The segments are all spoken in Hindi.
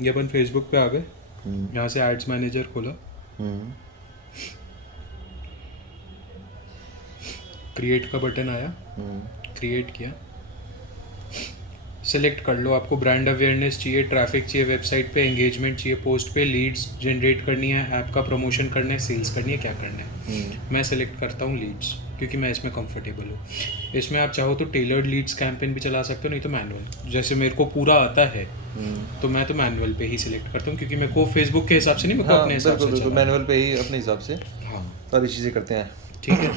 ये अपन फेसबुक पे आ गए, यहाँ से एड्स मैनेजर खोला, क्रिएट का बटन आया, क्रिएट किया, सेलेक्ट कर लो आपको ब्रांड अवेयरनेस चाहिए, ट्रैफिक चाहिए वेबसाइट पे, एंगेजमेंट चाहिए पोस्ट पे, लीड्स जनरेट करनी है, ऐप का प्रमोशन करना है, सेल्स करनी है, क्या करना है। मैं सेलेक्ट करता हूँ लीड्स क्योंकि मैं इसमें कंफर्टेबल हूँ। इसमें आप चाहो तो टेलर्ड लीड्स कैंपेन भी चला सकते हो, नहीं तो मैनुअल। जैसे मेरे को पूरा आता है तो मैं तो मैनुअल पे ही सिलेक्ट करता हूँ क्योंकि मेरे को फेसबुक के हिसाब से नहीं, मेरे को अपने हिसाब से चलाना। मैनुअल पे ही अपने हिसाब से हाँ सारी चीज़ें करते हैं। ठीक है।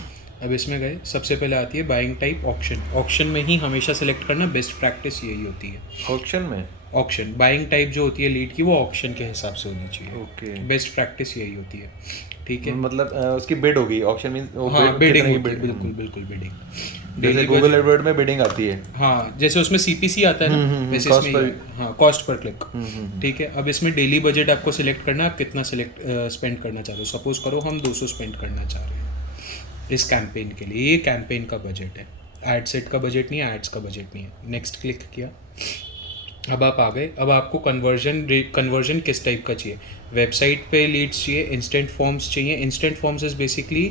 अब इसमें गए, सबसे पहले आती है बाइंग टाइप ऑक्शन। ऑक्शन में ही हमेशा सेलेक्ट करना, बेस्ट प्रैक्टिस यही होती है। ऑक्शन में ऑक्शन बाइंग टाइप जो होती है लीड की, वो ऑक्शन के हिसाब से होनी चाहिए। ओके, बेस्ट प्रैक्टिस यही होती है। ठीक है, मतलब उसकी बिड होगी, ऑक्शन मीन हाँ बिडिंग होती है, बिल्कुल बिल्कुल बिडिंग। जैसे गूगल एडवर्ड में बिडिंग आती है। हाँ जैसे उसमें सीपीसी आता है ना, वैसे इसमें हाँ कॉस्ट पर क्लिक। ठीक है, अब इसमें डेली बजट आपको सिलेक्ट करना है, आप कितना स्पेंड करना चाह रहे हो। सपोज करो हम 200 स्पेंड करना चाह रहे हैं इस कैंपेन के लिए, ये कैंपेन का बजट है, एड सेट का बजट नहीं है, एड्स का बजट नहीं है। नेक्स्ट क्लिक किया, अब आप आ गए। अब आपको कन्वर्जन किस टाइप का चाहिए, वेबसाइट पे लीड्स चाहिए, इंस्टेंट फॉर्म्स चाहिए। इंस्टेंट फॉर्म्स इज बेसिकली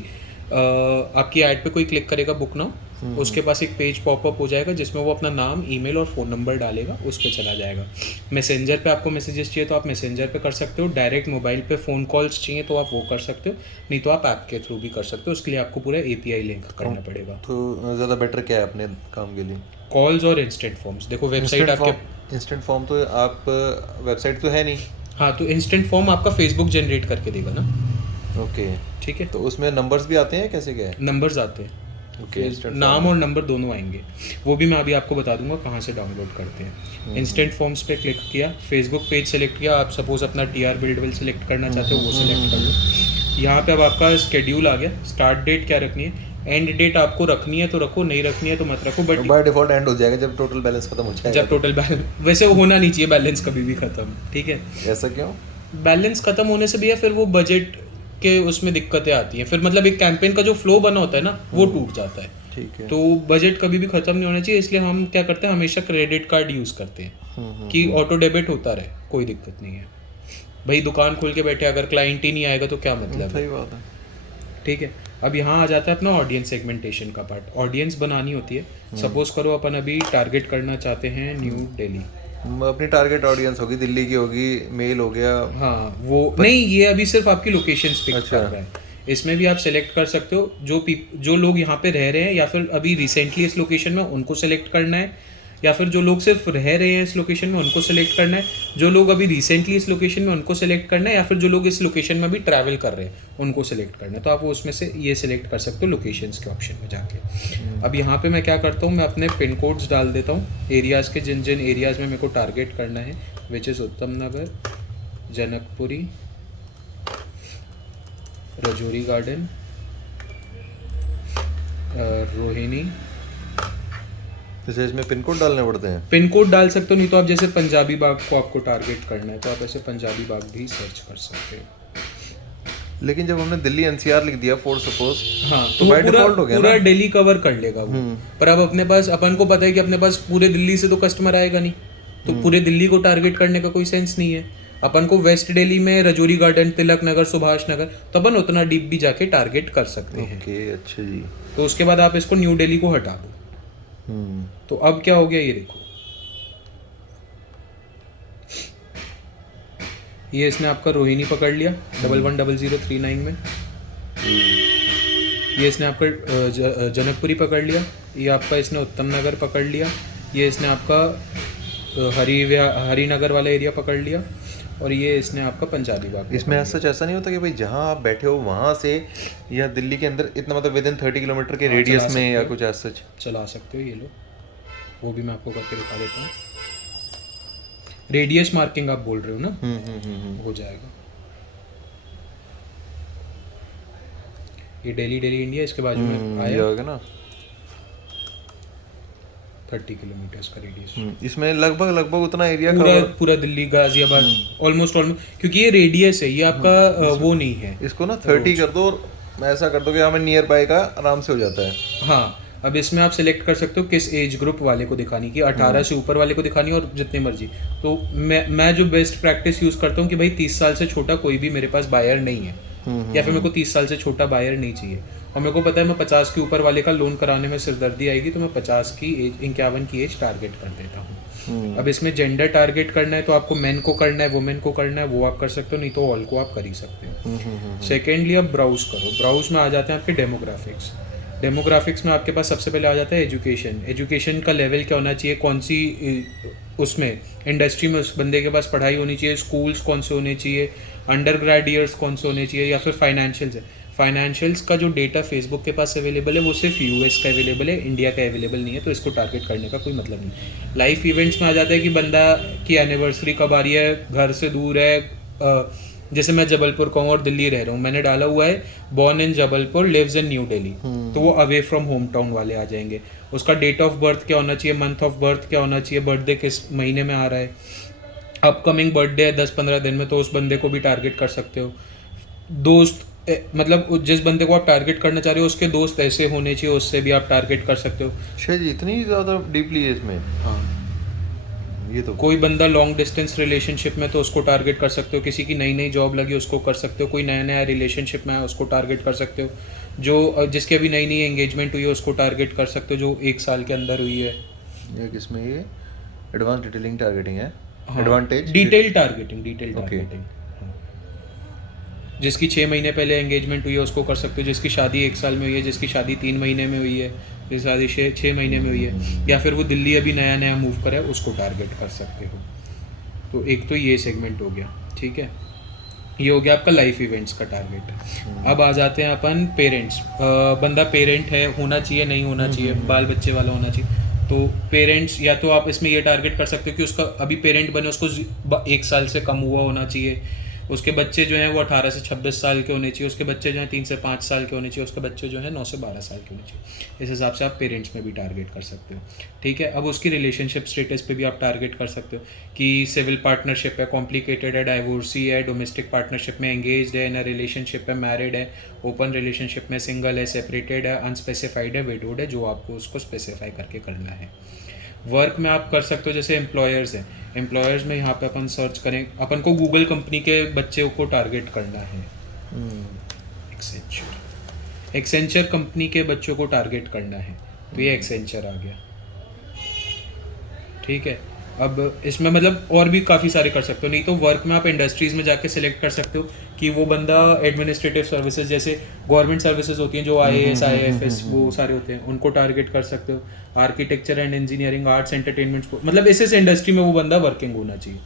आपकी ऐड पे कोई क्लिक करेगा बुक ना, उसके पास एक पेज पॉपअप हो जाएगा जिसमें वो अपना नाम, ईमेल और फ़ोन नंबर डालेगा, उस पर चला जाएगा। मैसेंजर पे आपको मैसेजेस चाहिए तो आप मैसेंजर पे कर सकते हो, डायरेक्ट मोबाइल पे फ़ोन कॉल्स चाहिए तो आप वो कर सकते हो, नहीं तो आप ऐप के थ्रू भी कर सकते हो। उसके लिए आपको पूरा API लिंक करना पड़ेगा। तो ज़्यादा बेटर क्या है अपने काम के लिए? कॉल्स और इंस्टेंट फॉर्म्स। देखो वेबसाइट आपके, इंस्टेंट फॉर्म तो आप वेबसाइट तो है नहीं। हाँ तो इंस्टेंट फॉर्म आपका फेसबुक जनरेट करके देगा ना। ओके, ठीक है, तो उसमें नंबर्स भी आते हैं, कैसे क्या है? नंबर्स आते हैं, ओके, नाम और नंबर दोनों आएंगे, वो भी मैं अभी आपको बता दूंगा कहाँ से डाउनलोड करते हैं। इंस्टेंट फॉर्म्स पे क्लिक किया, फेसबुक पेज सेलेक्ट किया, आप सपोज अपना TR बिल्डवेल सेलेक्ट करना चाहते हो वो सेलेक्ट कर लो। यहाँ पे अब आपका स्केड्यूल आ गया, स्टार्ट डेट क्या रखनी है, एंड डेट आपको रखनी है तो रखो, नहीं रखनी है तो मत रखो। बट बाय डिफॉल्ट एंड हो जाएगा जब टोटल बैलेंस खत्म हो जाएगा। जब टोटल बैलेंस, वैसे होना नहीं चाहिए बैलेंस कभी भी खत्म। ठीक है, ऐसा क्यों? बैलेंस खत्म होने से भी है फिर वो बजट के उसमें दिक्कतें आती हैं, फिर मतलब एक कैंपेन का जो फ्लो बना होता है ना वो टूट जाता है। ठीक है, तो बजट कभी भी खत्म नहीं होना चाहिए, इसलिए हम क्या करते हैं, हमेशा क्रेडिट कार्ड यूज़ करते हैं कि ऑटो डेबिट होता रहे, कोई दिक्कत नहीं है। भाई दुकान खोल के बैठे, अगर क्लाइंट ही नहीं आएगा तो क्या मतलब है। सही बात है। ठीक है, अब यहाँ आ जाता है अपना ऑडियंस सेगमेंटेशन का पार्ट। ऑडियंस बनानी होती है, सपोज करो अपन अभी टारगेट करना चाहते हैं न्यू दिल्ली। अपनी टारगेट ऑडियंस होगी, दिल्ली की होगी, मेल हो गया। हाँ वो नहीं, ये अभी सिर्फ आपकी लोकेशन पिक अच्छा। कर रहा है। इसमें भी आप सेलेक्ट कर सकते हो जो लोग यहाँ पे रह रहे हैं, या फिर अभी रिसेंटली इस लोकेशन में उनको सेलेक्ट करना है, या फिर जो लोग सिर्फ रह रहे हैं इस लोकेशन में उनको सेलेक्ट करना है, जो लोग अभी रिसेंटली इस लोकेशन में उनको सेलेक्ट करना है, या फिर जो लोग इस लोकेशन में भी ट्रैवल कर रहे हैं उनको सेलेक्ट करना है। तो आप उसमें से ये सेलेक्ट कर सकते हो लोकेशंस के ऑप्शन में जाके। अब यहाँ पे मैं क्या करता हूँ, मैं अपने पिन कोड्स डाल देता हूँ एरियाज़ के, जिन जिन एरियाज़ में मेरे को टारगेट करना है, विच इज़ उत्तम नगर, जनकपुरी, रजौरी गार्डन, रोहिणी। जैसे इसमें पिन कोड डालने पड़ते हैं? पिन कोड डाल सकते हो, नहीं तो आप जैसे पंजाबी बाग को आपको टारगेट करना है तो आप ऐसे पंजाबी बाग भी सर्च कर सकते हो। लेकिन जब हमने दिल्ली NCR लिख दिया फॉर सपोज, हाँ तो बाय डिफॉल्ट हो गया पूरा ना? दिल्ली कवर कर लेगा वो। पर अब अपने पास, अपन को पता है कि अपने पास पूरे दिल्ली से तो कस्टमर आएगा नहीं, तो पूरे दिल्ली को टारगेट करने का कोई सेंस नहीं है। अपन को वेस्ट दिल्ली में रजौरी गार्डन, तिलक नगर, सुभाष नगर, तो अपन उतना डीप भी जाके टारगेट कर सकते हैं। ओके, अच्छा जी। तो उसके बाद आप इसको न्यू दिल्ली को हटा दो। तो अब क्या हो गया ये देखो, ये इसने आपका रोहिणी पकड़ लिया 110039 में, ये इसने आपका जनकपुरी पकड़ लिया, ये आपका इसने उत्तम नगर पकड़ लिया, ये इसने आपका हरिनगर वाला एरिया पकड़ लिया, और ये इसने आपका पंजाबी बाग। इसमें ऐसा ऐसा नहीं होता कि भाई जहाँ आप बैठे हो वहाँ से या दिल्ली के अंदर इतना, मतलब विद इन 30 किलोमीटर के रेडियस में या कुछ ऐसा चला सकते हो। ये लो, वो भी मैं आपको करके दिखा देता हूँ। रेडियस मार्किंग आप बोल रहे हो ना, हो जाएगा। ये दिल्ली इंडिया, इसके बाजू में आया होगा ना 30 किलोमीटर्स का रेडियस। इसमें लगभग उतना एरिया पूरा दिल्ली, गाजियाबाद, ऑलमोस्ट क्योंकि ये रेडियस है, ये आपका वो नहीं है। इसको ना 30 कर दो और ऐसा कर दो कि हमें नियर बाय का आराम से हो जाता है। हाँ अब इसमें आप सिलेक्ट कर सकते हो किस एज ग्रुप वाले को दिखानी, कि 18 से ऊपर वाले को दिखानी और जितने मर्जी। तो मैं जो बेस्ट प्रैक्टिस यूज़ करता हूँ कि भाई 30 साल से छोटा कोई भी मेरे पास बायर नहीं है, या फिर मेरे को 30 साल से छोटा बायर नहीं चाहिए, और मेरे को पता है मैं 50 के ऊपर वाले का लोन कराने में सिरदर्दी आएगी, तो मैं 51 की एज टारगेट कर देता हूँ। अब इसमें जेंडर टारगेट करना है तो आपको मेन को करना है, वुमेन को करना है, वो आप कर सकते हो, नहीं तो ऑल को आप कर ही सकते हो। सेकेंडली अब ब्राउज करो, ब्राउज में आ जाते हैं आपके डेमोग्राफिक्स। डेमोग्राफिक्स में आपके पास सबसे पहले आ जाता है एजुकेशन। एजुकेशन का लेवल क्या होना चाहिए, कौन सी उसमें इंडस्ट्री में उस बंदे के पास पढ़ाई होनी चाहिए, स्कूल्स कौन से होने चाहिए, अंडर ग्रेड ईयर्स कौन से होने चाहिए, या फिर फाइनेंशियल्स है। फाइनेंशियल्स का जो डेटा फेसबुक के पास अवेलेबल है वो सिर्फ यूएस का अवेलेबल है, इंडिया का अवेलेबल नहीं है, तो इसको टारगेट करने का कोई मतलब नहीं। लाइफ इवेंट्स में आ जाता है कि बंदा की एनिवर्सरी कब आ रही है, घर से दूर है, जैसे मैं जबलपुर का हूँ और दिल्ली रह रहा हूँ, मैंने डाला हुआ है born in Jabalpur lives in New Delhi, तो वो अवे फ्रॉम होम टाउन वाले आ जाएंगे। उसका डेट ऑफ बर्थ क्या होना चाहिए, मंथ ऑफ बर्थ क्या होना चाहिए, बर्थडे किस महीने में आ रहा है, अपकमिंग बर्थडे है 10-15 दिन में, तो उस बंदे को भी टारगेट कर सकते हो। दोस्त मतलब जिस बंदे को आप टारगेट करना चाह रहे हो उसके दोस्त ऐसे होने चाहिए, उससे भी आप टारगेट कर सकते हो। अच्छा जी, इतनी ज़्यादा डीपली है इसमें। हाँ, ये तो कोई बंदा लॉन्ग डिस्टेंस रिलेशनशिप में तो उसको टारगेट कर सकते हो, किसी की नई नई जॉब लगी उसको कर सकते हो, कोई नया नया रिलेशनशिप में है उसको टारगेट कर सकते हो, जो जिसकी अभी नई नई एंगेजमेंट हुई है उसको टारगेट कर सकते हो, जो 1 साल के अंदर हुई है। ये किसमें, ये एडवांस डिटेलिंग टारगेटिंग है। हाँ, एडवांटेज डिटेल टारगेटिंग Okay. जिसकी 6 महीने पहले एंगेजमेंट हुई है उसको कर सकते हो, जिसकी शादी 1 साल में हुई है, जिसकी शादी 3 महीने में हुई है, जिसकी शादी 6 महीने में हुई है, या फिर वो दिल्ली अभी नया नया मूव करा है उसको टारगेट कर सकते हो। तो एक तो ये सेगमेंट हो गया, ठीक है, ये हो गया आपका लाइफ इवेंट्स का टारगेट। अब आ जाते हैं अपन पेरेंट्स। बंदा पेरेंट है, होना चाहिए नहीं होना चाहिए, बाल बच्चे वाला होना चाहिए, तो पेरेंट्स या तो आप इसमें ये टारगेट कर सकते हो कि उसका अभी पेरेंट बने उसको 1 साल से कम हुआ होना चाहिए, उसके बच्चे जो हैं वो 18 से 26 साल के होने चाहिए, उसके बच्चे जो हैं 3 से 5 साल के होने चाहिए, उसके बच्चे जो हैं 9 से 12 साल के होने चाहिए। इस हिसाब से आप पेरेंट्स में भी टारगेट कर सकते हो, ठीक है। अब उसकी रिलेशनशिप स्टेटस पे भी आप टारगेट कर सकते हो कि सिविल पार्टनरशिप है, कॉम्प्लिकेटेड है, डाइवोर्सी है, डोमेस्टिक पार्टनरशिप में एंगेज्ड है, इन रिलेशनशिप में मैरिड है, ओपन रिलेशनशिप में सिंगल है, सेपरेटेड है, अनस्पेसिफाइड है, विडोड है, जो आपको उसको स्पेसिफाई करके करना है। वर्क में आप कर सकते हो, जैसे एम्प्लॉयर्स हैं, एम्प्लॉयर्स में यहाँ पे अपन सर्च करें, अपन को गूगल कंपनी के बच्चे को टारगेट करना है, एक्सेंचर कंपनी के बच्चों को टारगेट करना है, तो ये एक्सेंचर आ गया, ठीक है। अब इसमें मतलब और भी काफ़ी सारे कर सकते हो, नहीं तो वर्क में आप इंडस्ट्रीज़ में जाके सिलेक्ट कर सकते हो कि वो बंदा एडमिनिस्ट्रेटिव सर्विसेज, जैसे गवर्नमेंट सर्विसेज होती हैं जो IAS IFS वो सारे होते हैं, उनको टारगेट कर सकते हो। Architecture and engineering, arts entertainment, मतलब इस इंडस्ट्री में वो बंदा वर्किंग होना चाहिए,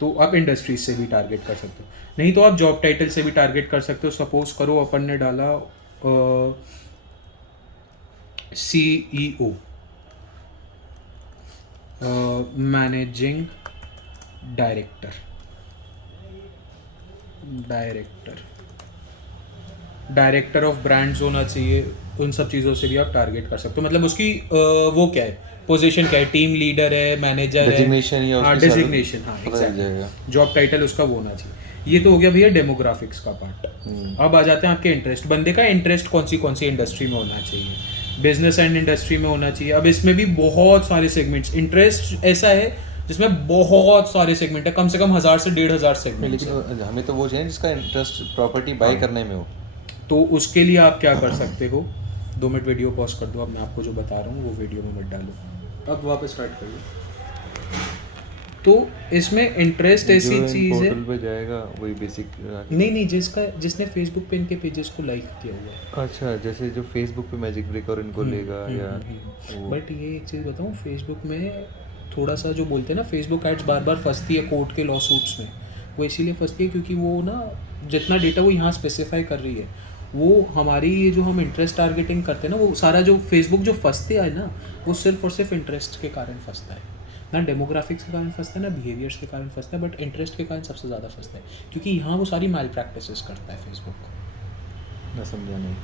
तो आप इंडस्ट्रीज से भी टारगेट कर सकते हो, नहीं तो आप जॉब टाइटल से भी टारगेट कर सकते हो। सपोज करो अपन ने डाला CEO, managing director of brands होना चाहिए, उन सब चीज़ों से भी आप टारगेट कर सकते हो। मतलब उसकी वो क्या है, पोजीशन क्या है, टीम लीडर है, मैनेजर है, डेजिग्नेशन, हाँ एग्जैक्टली, जॉब टाइटल उसका वो होना चाहिए। ये तो हो गया भैया डेमोग्राफिक्स का पार्ट। अब आ जाते हैं आपके इंटरेस्ट, बंदे का इंटरेस्ट कौन सी इंडस्ट्री में होना चाहिए, बिजनेस एंड इंडस्ट्री में होना चाहिए। अब इसमें भी बहुत सारे सेगमेंट्स, इंटरेस्ट ऐसा है जिसमें बहुत सारे सेगमेंट है, कम से कम 1000 से 1500 सेगमेंट। लेकिन हमें तो वो चाहिए जिसका इंटरेस्ट प्रॉपर्टी बाय करने में हो, तो उसके लिए आप क्या कर सकते हो, 2 मिनट वीडियो पॉज कर दो, अब मैं आपको जो बता रहा हूँ वो वीडियो में मत डालो, अब वापस स्टार्ट करिए। तो इसमें इंटरेस्ट ऐसी चीज़ है, पोर्टल पे जाएगा वही बेसिक, नहीं जिसने फेसबुक पे इनके पेजेस को लाइक किया हुआ है। अच्छा, जैसे जो फेसबुक पे मैजिक ब्रेक और इनको लेगा या बट ये एक चीज़ बताऊँ, फेसबुक में थोड़ा सा जो बोलते हैं ना, फेसबुक एड्स बार बार फंसती है कोर्ट के लॉ सूट्स में, वो इसीलिए फंसती है क्योंकि वो ना जितना डेटा वो यहाँ स्पेसिफाई कर रही है, वो हमारी ये जो हम इंटरेस्ट टारगेटिंग करते हैं ना, वो सारा जो फेसबुक जो फंसते हैं ना, वो सिर्फ और सिर्फ इंटरेस्ट के कारण फंसता है, ना डेमोग्राफिक्स के कारण फंसता है, ना बिहेवियर्स के कारण फंसता है, बट इंटरेस्ट के कारण सबसे ज़्यादा फंसता है, क्योंकि यहाँ वो सारी मैल प्रैक्टिसेस करता है फेसबुक। मैं समझा नहीं,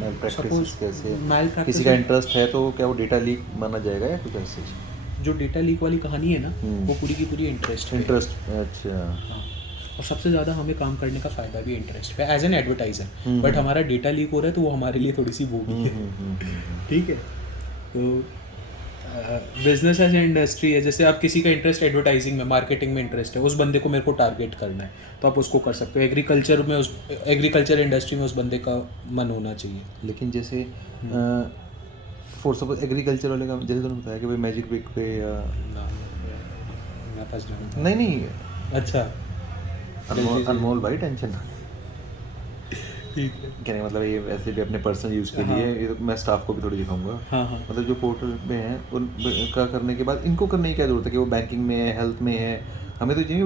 मैल प्रैक्टिस कैसे, मैल किसी का इंटरेस्ट है तो क्या वो डेटा लीक माना जाएगा या कुछ ऐसे? जो डेटा लीक वाली कहानी है ना, वो पूरी की पूरी इंटरेस्ट, अच्छा। हाँ, और सबसे ज़्यादा हमें काम करने का फ़ायदा भी इंटरेस्ट पे एज एन एडवर्टाइजर, बट हमारा डेटा लीक हो रहा है तो वो हमारे लिए थोड़ी सी वो भी है, ठीक है। तो बिजनेस एज इंडस्ट्री है, जैसे आप किसी का इंटरेस्ट एडवर्टाइजिंग में, मार्केटिंग में इंटरेस्ट है, उस बंदे को मेरे को टारगेट करना है तो आप उसको कर सकते हो। एग्रीकल्चर में, उस एग्रीकल्चर इंडस्ट्री में उस बंदे का मन होना चाहिए। लेकिन जैसे फॉर सपोज एग्रीकल्चर वाले का जैसे तुमने बताया कि भाई मैजिक बिग पे या मेरे पास नहीं। नहीं नहीं अच्छा, अनमोल भाई टेंशन ना। ठीक है। कहने का मतलब ये वैसे भी अपने पर्सनल यूज़ के लिए ये तो मैं स्टाफ को भी थोड़ी दिखाऊंगा। हाँ हाँ। मतलब जो पोर्टल में है उनका करने के बाद इनको करने की क्या जरूरत है कि वो बैंकिंग में है, हेल्थ में है, हमें तो चाहिए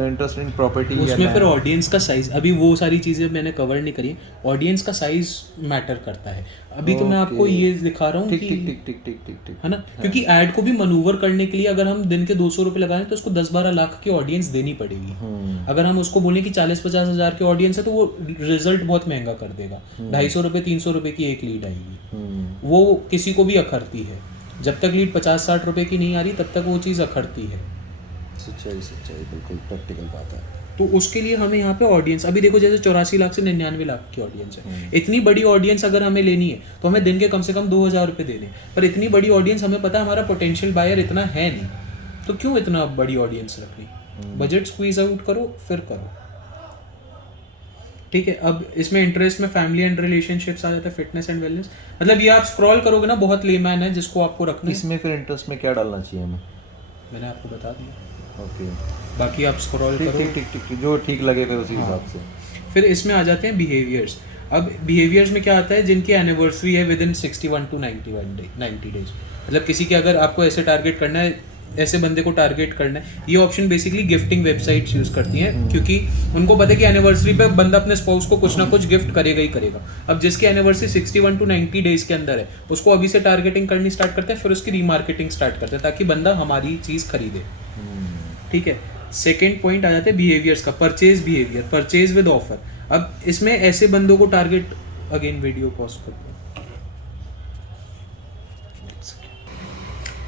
इंटरेस्ट इन प्रॉपर्टी। उसमें फिर ऑडियंस का साइज, अभी वो सारी चीज़ें मैंने कवर नहीं करी। ऑडियंस का साइज मैटर करता है। अभी तो मैं आपको ये दिखा रहा हूँ कि ठीक है ना, क्योंकि ऐड को भी मनूवर करने के लिए अगर हम दिन के 200 रुपये लगाएं तो उसको 10-12 लाख की ऑडियंस देनी पड़ेगी। अगर हम उसको बोलें कि 40-50 हज़ार की ऑडियंस है तो वो रिजल्ट बहुत महंगा कर देगा। 250 रुपये 300 रुपये की एक लीड आएगी, वो किसी को भी अखरती है। जब तक लीड 50-60 रुपये की नहीं आ रही तब तक वो चीज़ अखरती है। सच्चाई बिल्कुल प्रैक्टिकल बात है। तो उसके लिए हमें यहाँ पे ऑडियंस, अभी देखो जैसे 84 लाख से 99 लाख की ऑडियंस है। इतनी बड़ी ऑडियंस अगर हमें लेनी है तो हमें दिन के कम से कम 2000 रुपये देने, पर इतनी बड़ी ऑडियंस हमें पता है हमारा पोटेंशियल बायर इतना है नहीं, तो क्यों इतना बड़ी ऑडियंस रखनी। बजट स्क्वीज आउट करो फिर करो। ठीक है, अब इसमें इंटरेस्ट में फैमिली एंड रिलेशनशिप्स आ जाता है, फिटनेस एंड वेलनेस। मतलब ये आप स्क्रॉल करोगे ना, बहुत लेमैन है जिसको आपको रखना है। इसमें फिर इंटरेस्ट में क्या डालना चाहिए हमें? मैंने आपको बता दिया। ओके, बाकी आप स्क्रॉल करो। ठीक जो ठीक लगे फिर उसी हिसाब से। फिर इसमें आ जाते हैं बिहेवियर्स। अब बिहेवियर्स में क्या आता है, जिनकी एनिवर्सरी है विद इन 61 to 90 डेज। मतलब किसी के अगर आपको ऐसे टारगेट करना है, ऐसे बंदे को टारगेट करना है, ये option basically gifting websites use करती हैं, क्योंकि उनको पता है कि एनिवर्सरी पे बंदा अपने स्पाउस को कुछ ना कुछ गिफ्ट करेगा ही करेगा। अब जिसकी एनिवर्सरी 61 to 90 डेज के अंदर है, उसको अभी से टारगेटिंग करनी स्टार्ट करते हैं, फिर उसकी रीमार्केटिंग स्टार्ट करते हैं ताकि बंदा हमारी चीज़ खरीदे। ठीक है, सेकेंड पॉइंट आ जाते हैं बिहेवियर्स का। Purchase behaviour, purchase with offer. अब इसमें ऐसे बंदों को टारगेट, अगेन वीडियो पॉज करते हैं,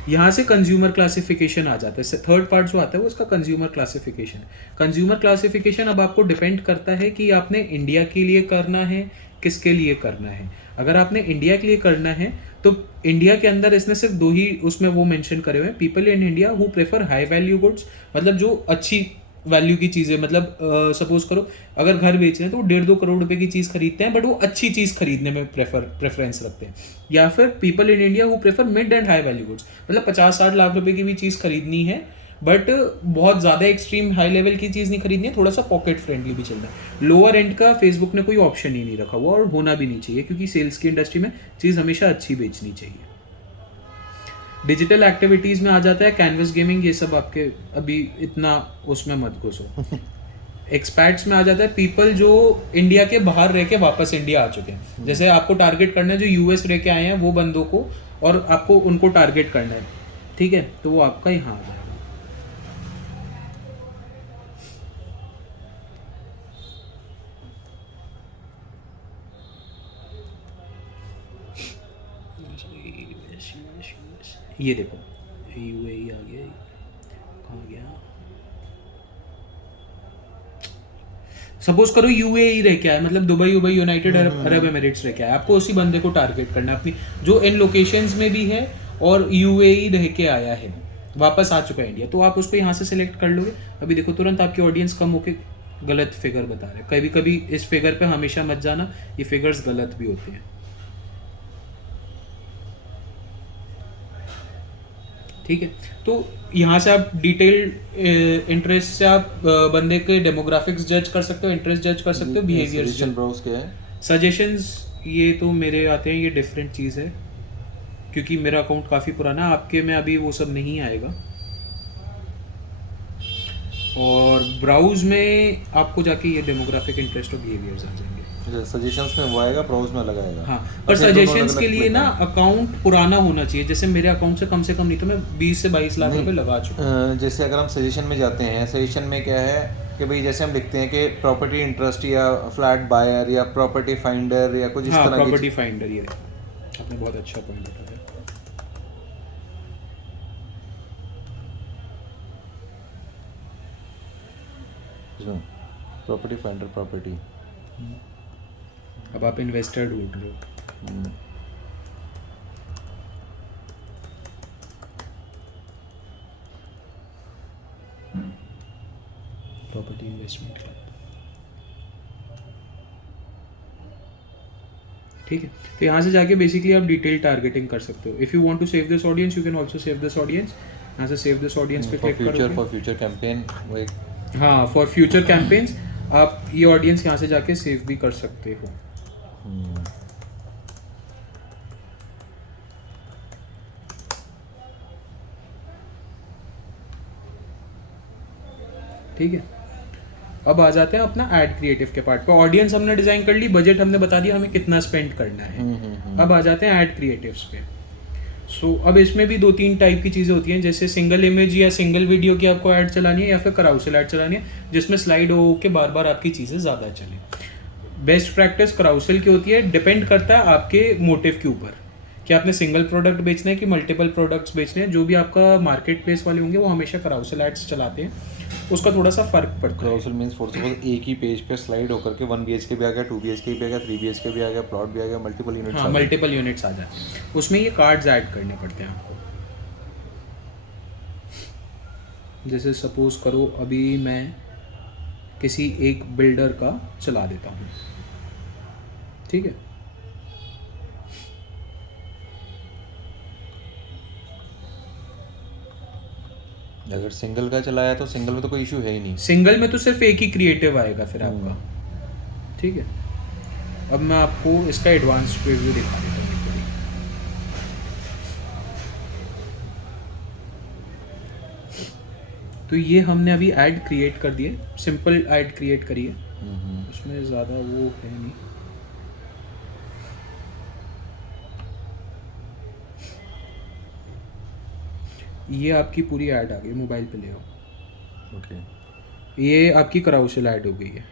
यहाँ से कंज्यूमर क्लासिफिकेशन आ जाता है। थर्ड पार्ट जो आता है वो इसका कंज्यूमर क्लासिफिकेशन है। कंज्यूमर क्लासिफिकेशन अब आपको डिपेंड करता है कि आपने इंडिया के लिए करना है, किसके लिए करना है। अगर आपने इंडिया के लिए करना है तो इंडिया के अंदर इसने सिर्फ 2 ही उसमें वो मेंशन करे हुए हैं, people in India who prefer high value goods, मतलब जो अच्छी वैल्यू की चीज़ें, मतलब सपोज करो अगर घर बेच रहे हैं तो वो 1.5-2 करोड़ रुपए की चीज़ खरीदते हैं, बट वो अच्छी चीज़ खरीदने में प्रेफरेंस रखते हैं। या फिर people in India who prefer mid and high value goods, मतलब 50-60 लाख रुपए की भी चीज़ खरीदनी है बट बहुत ज़्यादा एक्सट्रीम हाई लेवल की चीज़ नहीं खरीदनी है, थोड़ा सा पॉकेट फ्रेंडली भी चलना है। लोअर एंड का फेसबुक ने कोई ऑप्शन ही नहीं रखा हुआ और होना भी नहीं चाहिए, क्योंकि सेल्स की इंडस्ट्री में चीज़ हमेशा अच्छी बेचनी चाहिए। डिजिटल एक्टिविटीज़ में आ जाता है कैनवस गेमिंग, ये सब आपके अभी इतना उसमें मत घुसो। एक्सपैट्स में आ जाता है पीपल जो इंडिया के बाहर रह के वापस इंडिया आ चुके हैं। जैसे आपको टारगेट करना है जो यूएस रह के आए हैं वो बंदों को, और आपको उनको टारगेट करना है, ठीक है, तो वो आपका यहाँ आ जाएगा। ये देखो यूएई आ गया, कहाँ गया, सपोज करो यूएई रह के आया, मतलब दुबई यूनाइटेड अरब एमिरेट्स रह के आया, आपको उसी बंदे को टारगेट करना है अपनी, जो इन लोकेशंस में भी है और यूएई रह के आया है, वापस आ चुका है इंडिया, तो आप उसको यहाँ से सिलेक्ट कर लोगे। अभी देखो तुरंत आपकी ऑडियंस कम होके गलत फिगर बता रहे हैं। कभी कभी इस फिगर पे हमेशा मत जाना, ये फिगर्स गलत भी होते हैं। ठीक है, तो यहाँ से आप डिटेल्ड इंटरेस्ट से आप बंदे के डेमोग्राफिक्स जज कर सकते हो, इंटरेस्ट जज कर सकते हो, बिहेवियर। सजेशन ब्राउज क्या है? सजेशंस ये तो मेरे आते हैं, ये डिफरेंट चीज़ है क्योंकि मेरा अकाउंट काफ़ी पुराना है, आपके में अभी वो सब नहीं आएगा। और ब्राउज में आपको जाके ये डेमोग्राफिक इंटरेस्ट और बिहेवियर्स आ जाएंगे। सजेशंस में वो आएगा, ब्राउज में लगाएगा। हाँ, पर सजेशंस के लिए ना अकाउंट पुराना होना चाहिए। जैसे मेरे अकाउंट से कम नहीं तो मैं 20 से 22 लाख रुपए लगा चुका हूँ। जैसे अगर हम सजेशन में जाते हैं, सजेशन में क्या है कि भाई जैसे हम लिखते हैं कि प्रॉपर्टी इंटरेस्ट या फ्लैट बायर या प्रॉपर्टी फाइंडर या कुछ इस तरह की। प्रॉपर्टी फाइंडर, ये आपने बहुत अच्छा पॉइंट बताया। Property finder, property. अब आप इन्वेस्टर ढूंढ रहे हो, प्रॉपर्टी इन्वेस्टमेंट क्लब। ठीक है, तो यहाँ से जाके बेसिकली आप डिटेल टारगेटिंग कर सकते हो। If you want to save this audience, you can also save this audience. यहाँ से सेव दिस ऑडियंस पे क्लिक करोगे। फॉर फ्यूचर कैंपेन, वो एक हाँ, फॉर फ्यूचर कैंपेन्स आप ये ऑडियंस यहाँ से जाके सेव भी कर सकते हो। ठीक है, अब आ जाते हैं अपना ऐड क्रिएटिव के पार्ट पे। ऑडियंस हमने डिजाइन कर ली, बजट हमने बता दिया हमें कितना स्पेंड करना है। अब आ जाते हैं ऐड क्रिएटिव्स पे। सो अब इसमें भी 2-3 टाइप की चीज़ें होती हैं, जैसे सिंगल इमेज या सिंगल वीडियो की आपको ऐड चलानी है, या फिर कराउसल ऐड चलानी है जिसमें स्लाइड हो के बार बार आपकी चीज़ें ज़्यादा चलें। बेस्ट प्रैक्टिस कराउसल की होती है, डिपेंड करता है आपके मोटिव के ऊपर कि आपने सिंगल प्रोडक्ट बेचना है कि मल्टीपल प्रोडक्ट्स बेचने हैं। जो भी आपका मार्केट प्लेस वाले होंगे वो हमेशा कराउसल एड्स चलाते हैं, उसका थोड़ा सा फर्क पड़ता है। कराउसल मींस फॉर सपोज एक ही पेज पे स्लाइड होकर के 1 BHK भी आ गया, 2 BHK भी आ गया, 3 BHK भी आ गया, प्लॉट भी आ गया, मल्टीपल यूनिट्स। हाँ, मल्टीपल यूनिट्स आ जाते हैं, उसमें ये कार्ड्स ऐड करने पड़ते हैं आपको। जैसे सपोज करो अभी मैं किसी एक बिल्डर का चला देता हूँ, ठीक है। अगर सिंगल का चलाया तो सिंगल में तो कोई इशू है ही नहीं, सिंगल में तो सिर्फ एक ही क्रिएटिव आएगा फिर आपका। ठीक है, अब मैं आपको इसका एडवांस प्रीव्यू दिखा देता हूँ। तो ये हमने अभी ऐड क्रिएट कर दिए, सिंपल ऐड क्रिएट करिए, उसमें ज़्यादा वो है नहीं। ये आपकी पूरी ऐड आ गई, मोबाइल पे ले आओ। ओके, ये आपकी कराउसल ऐड हो गई है।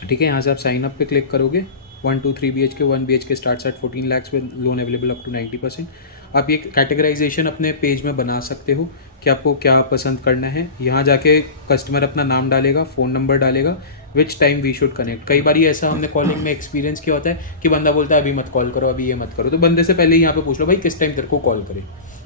ठीक है, यहाँ से आप साइन अप पे क्लिक करोगे। 1 2 3 BHK 1 BHK starts at 14 lakhs with loan available up to 90%। आप ये कैटेगराइजेशन अपने पेज में बना सकते हो कि आपको क्या पसंद करना है। यहाँ जाके कस्टमर अपना नाम डालेगा, फ़ोन नंबर डालेगा, which time we should connect. कई बार ऐसा हमने कॉलिंग में एक्सपीरियंस किया होता है कि बंदा बोलता है अभी मत कॉल करो, अभी ये मत करो। तो बंदे से पहले यहाँ पे पूछ लो भाई किस टाइम तेरे को कॉल करे,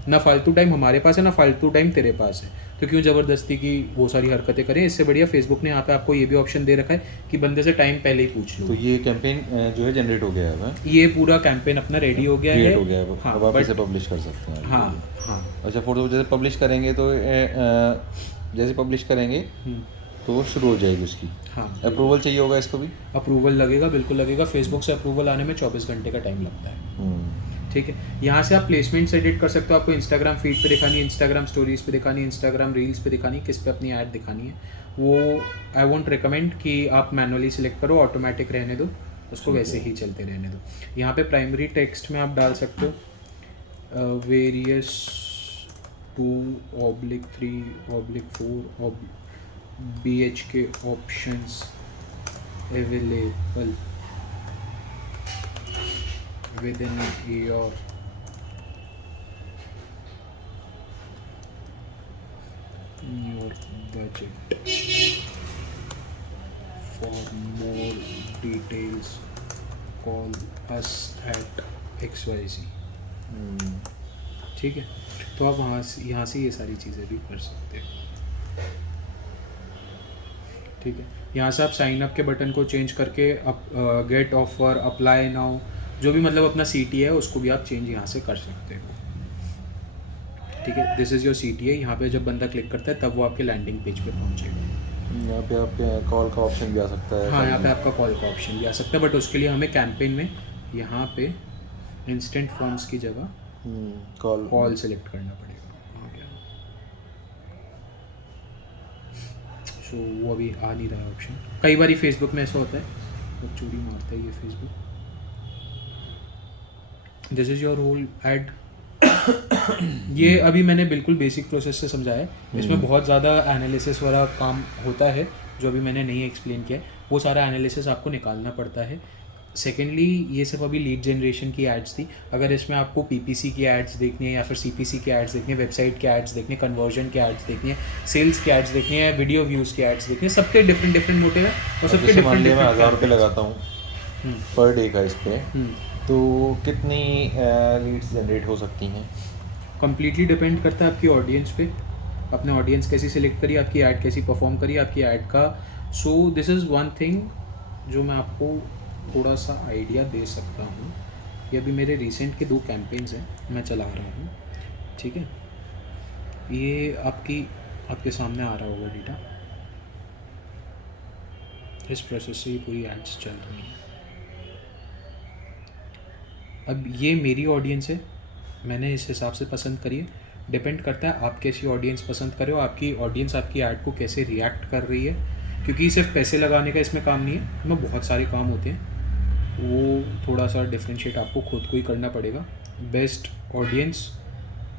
ना फालतू टाइम हमारे पास है ना फालतू टाइम तेरे पास है, तो क्यों ज़बरदस्ती की वो सारी हरकतें करें। इससे बढ़िया फेसबुक ने यहाँ पे आपको ये भी ऑप्शन दे रखा है कि बंदे से टाइम पहले ही पूछ लो। तो ये कैंपेन जो है जनरेट हो गया है, ये पूरा कैंपेन अपना रेडी हो गया है, हो गया है। हाँ, अब आप इसे पब्लिश कर सकते हैं। हाँ हाँ। अच्छा, फोटो जैसे पब्लिश करेंगे तो जैसे पब्लिश करेंगे तो वो शुरू हो जाएगी उसकी। हाँ, अप्रूवल चाहिए होगा इसको भी? अप्रूवल लगेगा, बिल्कुल लगेगा। फेसबुक से अप्रूवल आने में 24 घंटे का टाइम लगता है। ठीक है, यहाँ से आप प्लेसमेंट्स एडिट कर सकते हो। आपको इंस्टाग्राम फीड पे दिखानी है, इंस्टाग्राम स्टोरीज पे दिखानी है, इंस्टाग्राम रील्स पे दिखानी है, किस पे अपनी ऐड दिखानी है वो आई वोंट रिकमेंड कि आप मैनुअली सिलेक्ट करो, ऑटोमेटिक रहने दो, उसको वैसे ही चलते रहने दो। यहाँ पे प्राइमरी टेक्स्ट में आप डाल सकते हो various 2/3/4 BHK options available within your budget. For more details call us at XYZ। ठीक है, तो आप यहाँ से ये सारी चीज़ें भी कर सकते हो। ठीक है, यहाँ से आप साइन अप के बटन को चेंज करके गेट ऑफर, अप्लाई नाउ, जो भी मतलब अपना CTA है उसको भी आप चेंज यहाँ से कर सकते हो। ठीक है, दिस इज़ योर CTA। यहाँ पे जब बंदा क्लिक करता है तब वो आपके लैंडिंग पेज पे पहुँचेगा। यहाँ पे आपके कॉल का ऑप्शन भी आ सकता है। हाँ, यहाँ पे आपका कॉल का ऑप्शन भी आ सकता है, बट उसके लिए हमें कैंपेन में यहाँ पे इंस्टेंट फॉर्म्स की जगह कॉल सेलेक्ट करना पड़ेगा। आ गया, सो वो अभी आ नहीं रहा है ऑप्शन। कई बार फेसबुक में ऐसा होता है, वो चोरी मारता है ये Facebook. This is your whole ad. ये अभी मैंने बिल्कुल बेसिक प्रोसेस से समझाया है। इसमें बहुत ज़्यादा एनालिसिस वाला काम होता है जो अभी मैंने नहीं एक्सप्लेन किया है। वो सारा एनालिसिस आपको निकालना पड़ता है। सेकेंडली, ये सिर्फ अभी लीड जनरेशन की एड्स थी। अगर इसमें आपको PPC की एड्स देखनी है या फिर CPC की एड्स देखनी है, वेबसाइट की एड्स देखनी है, कन्वर्जन की एड्स देखनी है, सेल्स की एड्स देखनी है, वीडियो व्यूज़ की एड्स देखनी है, सबके डिफरेंट मोटिव है और सबके डिफरेंट। मैं 1000 रुपये लगाता हूँ पर डे का इस पर, तो कितनी लीड्स जनरेट हो सकती हैं? कम्प्लीटली डिपेंड करता है आपकी ऑडियंस पे, अपने ऑडियंस कैसी सिलेक्ट करिए, आपकी ऐड कैसी परफॉर्म करिए, आपकी ऐड का। So this is one thing जो मैं आपको थोड़ा सा आइडिया दे सकता हूँ। ये अभी मेरे रिसेंट के 2 कैंपेन्स हैं मैं चला रहा हूँ, ठीक है। ये आपके सामने आ रहा होगा डेटा, इस प्रोसेस से ये पूरी एड्स चल रही हैं। अब ये मेरी ऑडियंस है, मैंने इस हिसाब से पसंद करी है। डिपेंड करता है आप कैसी ऑडियंस पसंद करे हो, आपकी ऑडियंस आपकी ऐड को कैसे रिएक्ट कर रही है, क्योंकि सिर्फ पैसे लगाने का इसमें काम नहीं है, इसमें बहुत सारे काम होते हैं। वो थोड़ा सा डिफ्रेंशिएट आपको खुद को ही करना पड़ेगा। Best audience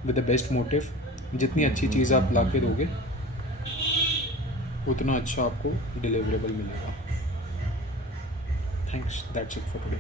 with the best motive, जितनी अच्छी चीज़ आप ला के दोगे उतना अच्छा आपको डिलीवरेबल मिलेगा। Thanks, that's it for today.